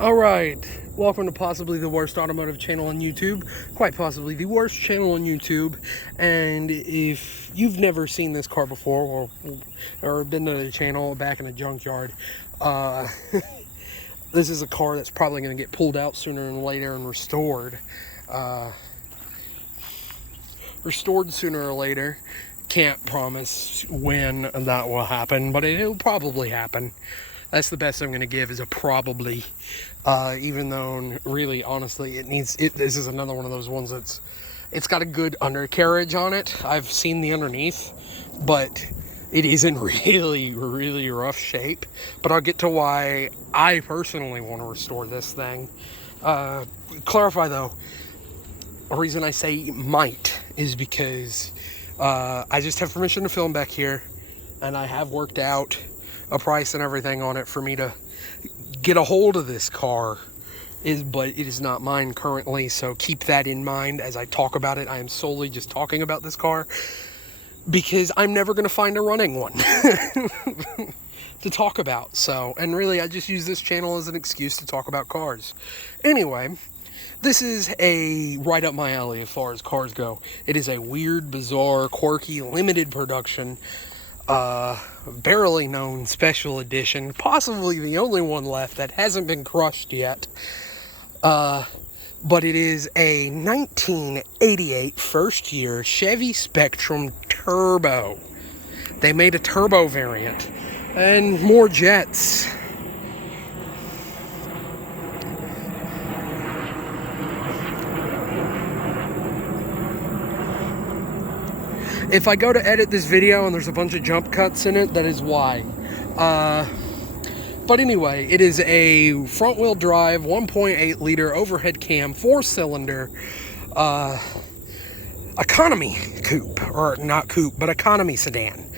Alright, welcome to possibly the worst automotive channel on YouTube, quite possibly the worst channel on YouTube, and if you've never seen this car before, or been to the channel back in a junkyard, this is a car that's probably going to get pulled out sooner than later and restored. Restored sooner or later. Can't promise when that will happen, but it'll probably happen. That's the best I'm going to give, is a probably. Even though, really, honestly, this is another one of those ones it's got a good undercarriage on it. I've seen the underneath, but it is in really, really rough shape. But I'll get to why I personally want to restore this thing. Clarify, though, the reason I say might is because I just have permission to film back here, and I have worked out a price and everything on it for me to get a hold of this car, but it is not mine currently, so keep that in mind as I talk about it. I am solely just talking about this car because I'm never going to find a running one to talk about. So, and really, I just use this channel as an excuse to talk about cars. Anyway, this is a right up my alley as far as cars go. It is a weird, bizarre, quirky, limited production, barely known special edition, possibly the only one left that hasn't been crushed yet. But it is a 1988 first year Chevy Spectrum Turbo. They made a turbo variant and more jets. If I go to edit this video and there's a bunch of jump cuts in it, that is why. But anyway, it is a front-wheel drive, 1.8 liter overhead cam, 4-cylinder, economy coupe, or not coupe, but economy sedan.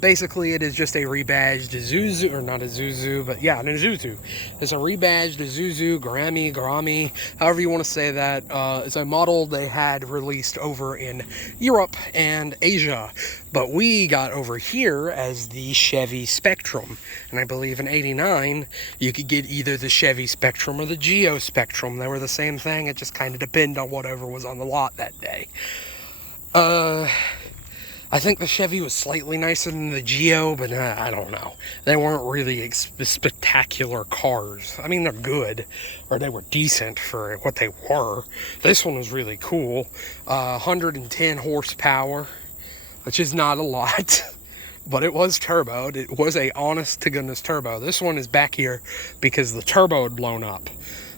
Basically, it is just a rebadged Isuzu, or not Isuzu, but yeah, an Isuzu. It's a rebadged Isuzu, Garami, however you want to say that. It's a model they had released over in Europe and Asia, but we got over here as the Chevy Spectrum. And I believe in '89, you could get either the Chevy Spectrum or the Geo Spectrum. They were the same thing, it just kind of depended on whatever was on the lot that day. I think the Chevy was slightly nicer than the Geo, but I don't know. They weren't really spectacular cars. I mean, they're good, or they were decent for what they were. This one was really cool. 110 horsepower, which is not a lot, but it was turboed. It was a honest-to-goodness turbo. This one is back here because the turbo had blown up.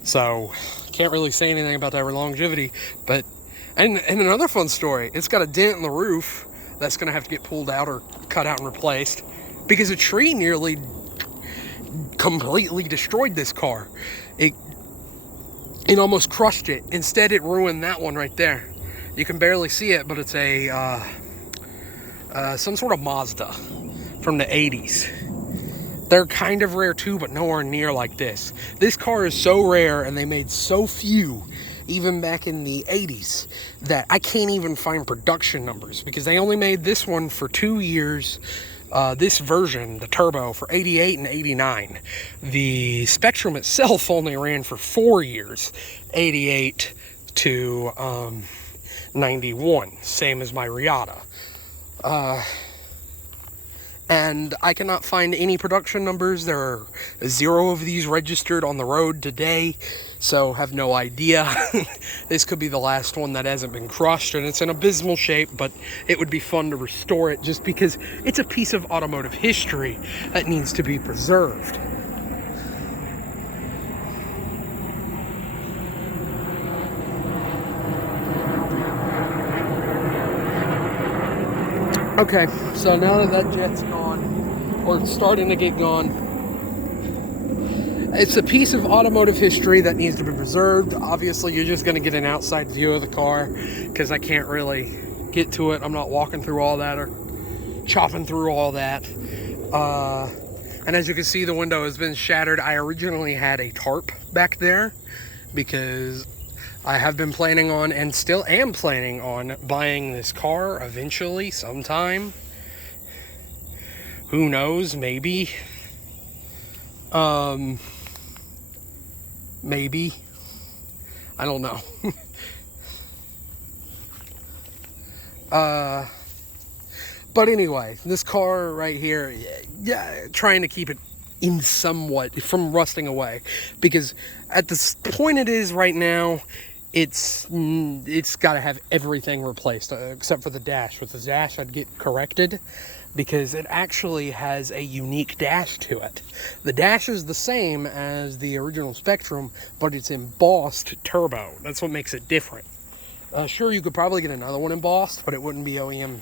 So, can't really say anything about that longevity, but... And another fun story, it's got a dent in the roof that's going to have to get pulled out or cut out and replaced because a tree nearly completely destroyed this car. It almost crushed it. Instead, it ruined that one right there. You can barely see it, but it's a some sort of Mazda from the 80s. They're kind of rare too, but nowhere near like this. This car is so rare, and they made so few even back in the 80s, that I can't even find production numbers because they only made this one for 2 years. This version, the turbo, for 88 and 89. The Spectrum itself only ran for 4 years, 88 to 91, same as my Riata. And I cannot find any production numbers. There are 0 of these registered on the road today, so have no idea. This could be the last one that hasn't been crushed, and it's in abysmal shape, but it would be fun to restore it just because it's a piece of automotive history that needs to be preserved. Okay, so now that jet's gone, or starting to get gone, it's a piece of automotive history that needs to be preserved. Obviously, you're just going to get an outside view of the car because I can't really get to it. I'm not walking through all that or chopping through all that. And as you can see, the window has been shattered. I originally had a tarp back there because I have been planning on, and still am planning on, buying this car eventually, sometime. Who knows, maybe. maybe. I don't know. But anyway, this car right here, yeah, trying to keep it in somewhat from rusting away, because at the point it is right now, it's got to have everything replaced except for the dash. With the dash, I'd get corrected because it actually has a unique dash to it. The dash is the same as the original Spectrum, but it's embossed turbo. That's what makes it different. Sure, you could probably get another one embossed, but it wouldn't be OEM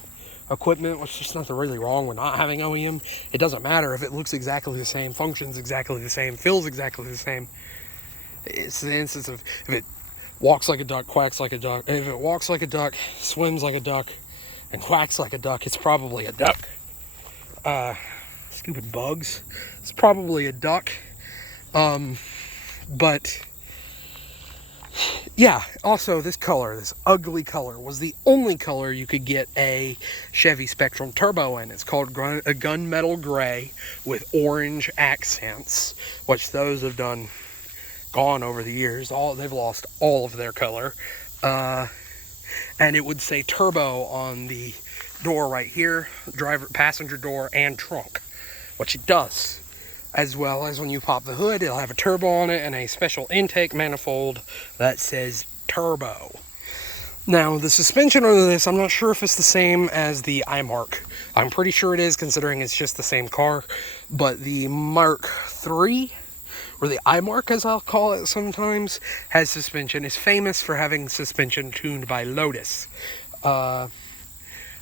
equipment, which is nothing really wrong with not having OEM. It doesn't matter if it looks exactly the same, functions exactly the same, feels exactly the same. It's the instance of if it walks like a duck, quacks like a duck. If it walks like a duck, swims like a duck, and quacks like a duck, it's probably a duck. Stupid bugs. It's probably a duck. But yeah, also this color, this ugly color, was the only color you could get a Chevy Spectrum Turbo in. It's called a gunmetal gray with orange accents, which those have gone over the years. They've lost all of their color. And it would say turbo on the door right here, passenger door and trunk, which it does. As well as when you pop the hood, it'll have a turbo on it and a special intake manifold that says turbo. Now, the suspension under this, I'm not sure if it's the same as the iMark. I'm pretty sure it is, considering it's just the same car. But the Mark III, or the iMark as I'll call it sometimes, has suspension. Is famous for having suspension tuned by Lotus.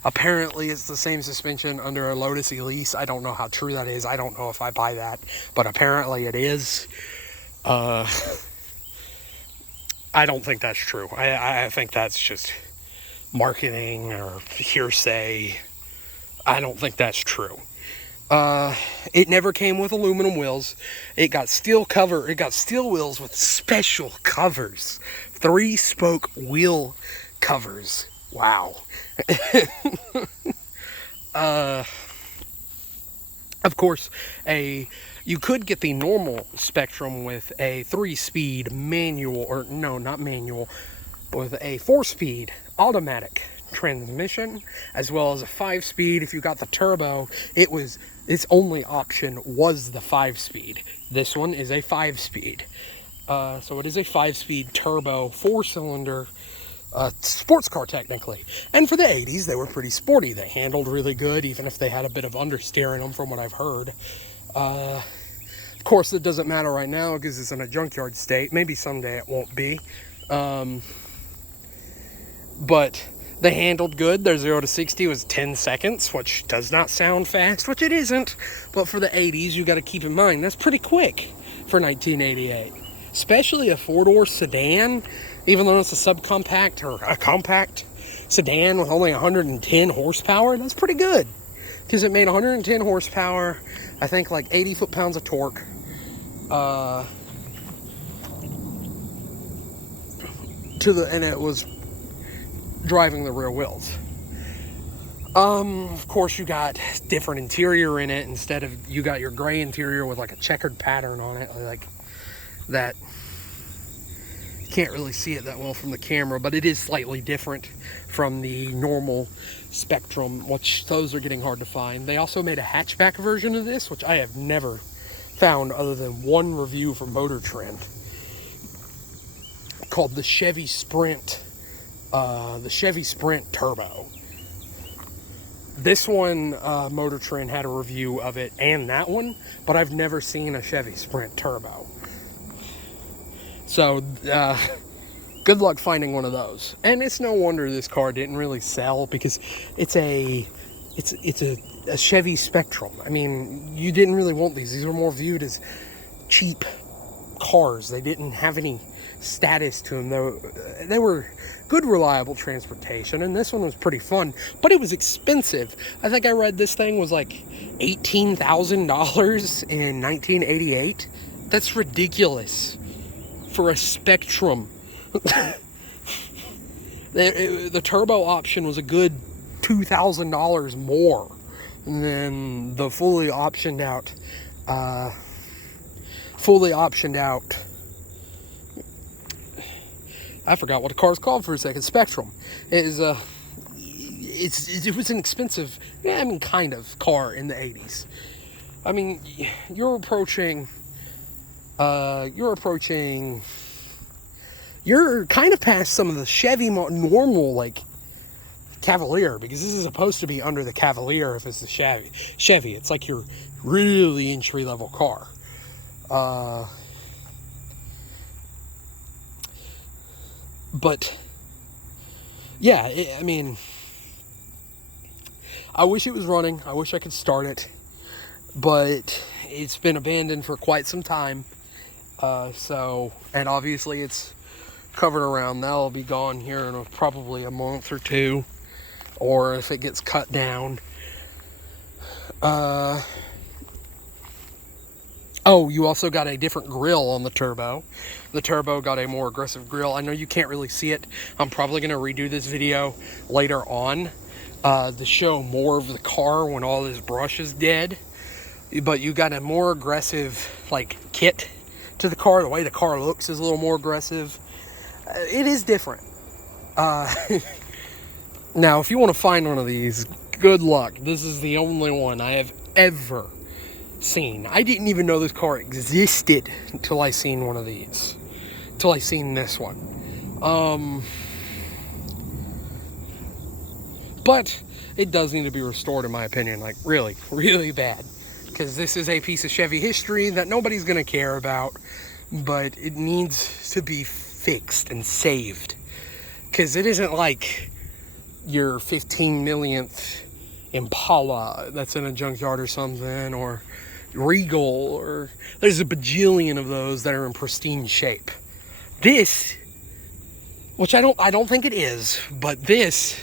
Apparently, it's the same suspension under a Lotus Elise. I don't know how true that is. I don't know if I buy that, but apparently it is. I don't think that's true. I think that's just marketing or hearsay. I don't think that's true. It never came with aluminum wheels. It got steel wheels with special covers. 3-spoke wheel covers. Wow. Of course, you could get the normal Spectrum with a 3-speed manual, or no, not manual, with a 4-speed automatic transmission, as well as a 5-speed. If you got the turbo, its only option was the 5-speed. This one is a 5-speed. So it is a 5-speed turbo, 4-cylinder sports car technically. And for the 80s, they were pretty sporty. They handled really good, even if they had a bit of understeer in them from what I've heard. Of course, it doesn't matter right now because it's in a junkyard state. Maybe someday it won't be. But they handled good. Their 0 to 60 was 10 seconds, which does not sound fast, which it isn't. But for the 80s, you got to keep in mind, that's pretty quick for 1988. Especially a 4-door sedan, even though it's a subcompact or a compact sedan with only 110 horsepower, that's pretty good. Because it made 110 horsepower, I think like 80 foot-pounds of torque. And it was driving the rear wheels. Of course, you got different interior in it. Instead of, you got your gray interior with like a checkered pattern on it, like that. You can't really see it that well from the camera, but it is slightly different from the normal Spectrum, which those are getting hard to find. They also made a hatchback version of this, which I have never found other than one review from Motor Trend, called the Chevy Sprint Turbo. This one, Motor Trend had a review of it and that one, but I've never seen a Chevy Sprint Turbo. So, good luck finding one of those. And it's no wonder this car didn't really sell, because it's a Chevy Spectrum. I mean, you didn't really want these. These were more viewed as cheap cars. They didn't have any status to them, though. They were good, reliable transportation, and this one was pretty fun, but it was expensive. I think I read this thing was like $18,000 in 1988. That's ridiculous for a Spectrum. The turbo option was a good $2,000 more than the fully optioned out I forgot what the car's called for a second. Spectrum. It is it was an expensive, yeah, I mean, kind of car in the 80s. I mean, you're approaching, you're kind of past some of the Chevy normal, like, Cavalier, because this is supposed to be under the Cavalier if it's the Chevy. It's like your really entry-level car. But, yeah, I mean, I wish it was running. I wish I could start it. But it's been abandoned for quite some time. And obviously it's covered around. That'll be gone here in probably a month or two. Or if it gets cut down. Oh, you also got a different grill on the turbo. The turbo got a more aggressive grill. I know you can't really see it. I'm probably going to redo this video later on to show more of the car when all this brush is dead. But you got a more aggressive, like, kit to the car. The way the car looks is a little more aggressive. It is different. Now, if you want to find one of these, good luck. This is the only one I have ever seen. I didn't even know this car existed until I seen one of these. Until I seen this one. But it does need to be restored, in my opinion. Like, really, really bad. Because this is a piece of Chevy history that nobody's going to care about. But it needs to be fixed and saved. Because it isn't like your 15 millionth Impala that's in a junkyard or something, or Regal, or there's a bajillion of those that are in pristine shape. This, which I don't think it is, but this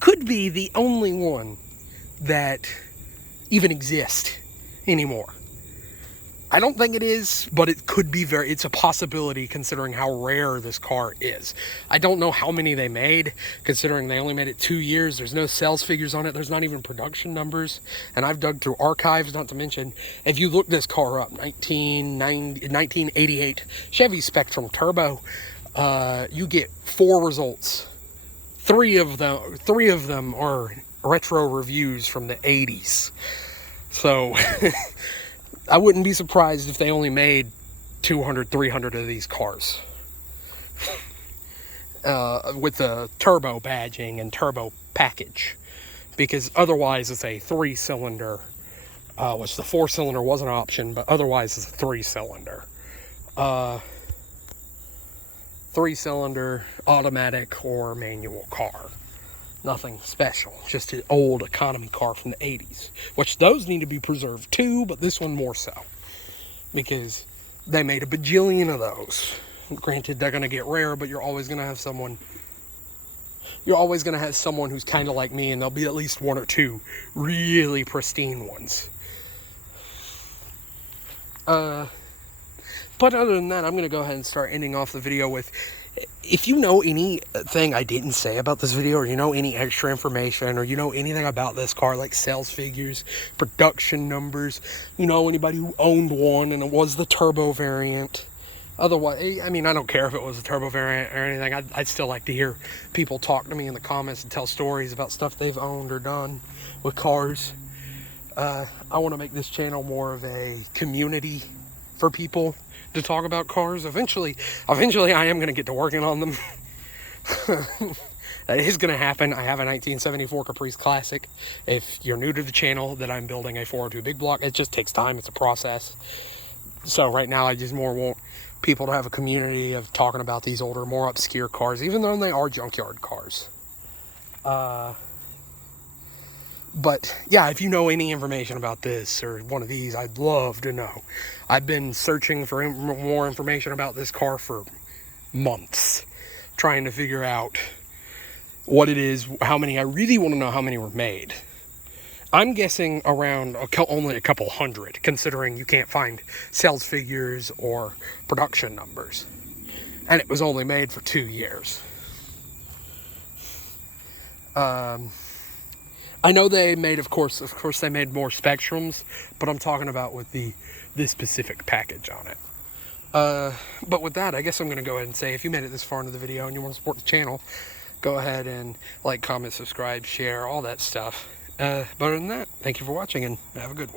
could be the only one that even exists anymore. I don't think it is, but it could be it's a possibility considering how rare this car is. I don't know how many they made, considering they only made it 2 years. There's no sales figures on it. There's not even production numbers. And I've dug through archives, not to mention, if you look this car up, 1988 Chevy Spectrum Turbo, you get 4 results. Three of them are retro reviews from the 80s. So I wouldn't be surprised if they only made 200, 300 of these cars. With the turbo badging and turbo package. Because otherwise it's a 3-cylinder, which the 4-cylinder was an option, but otherwise it's a 3-cylinder. 3-cylinder, automatic, or manual car. Nothing special, just an old economy car from the 80s, which those need to be preserved too, but this one more so, because they made a bajillion of those. Granted, they're going to get rare, but you're always going to have someone who's kind of like me, and there'll be at least 1 or 2 really pristine ones. But other than that, I'm going to go ahead and start ending off the video with, if you know anything I didn't say about this video, or you know any extra information, or you know anything about this car, like sales figures, production numbers, you know anybody who owned one and it was the turbo variant. Otherwise, I mean, I don't care if it was a turbo variant or anything. I'd still like to hear people talk to me in the comments and tell stories about stuff they've owned or done with cars. I want to make this channel more of a community for people to talk about cars. Eventually I am going to get to working on them. That is going to happen. I have a 1974 Caprice Classic. If you're new to the channel, that I'm building a 402 big block. It just takes time. It's a process. So right now I just more want people to have a community of talking about these older, more obscure cars, even though they are junkyard cars. But yeah, if you know any information about this or one of these, I'd love to know. I've been searching for more information about this car for months, trying to figure out what it is, how many. I really want to know how many were made. I'm guessing around only a couple hundred, considering you can't find sales figures or production numbers. And it was only made for 2 years. I know they made, of course they made more Spectrums, but I'm talking about with this specific package on it. But with that, I guess I'm going to go ahead and say, if you made it this far into the video and you want to support the channel, go ahead and like, comment, subscribe, share, all that stuff. But other than that, thank you for watching and have a good one.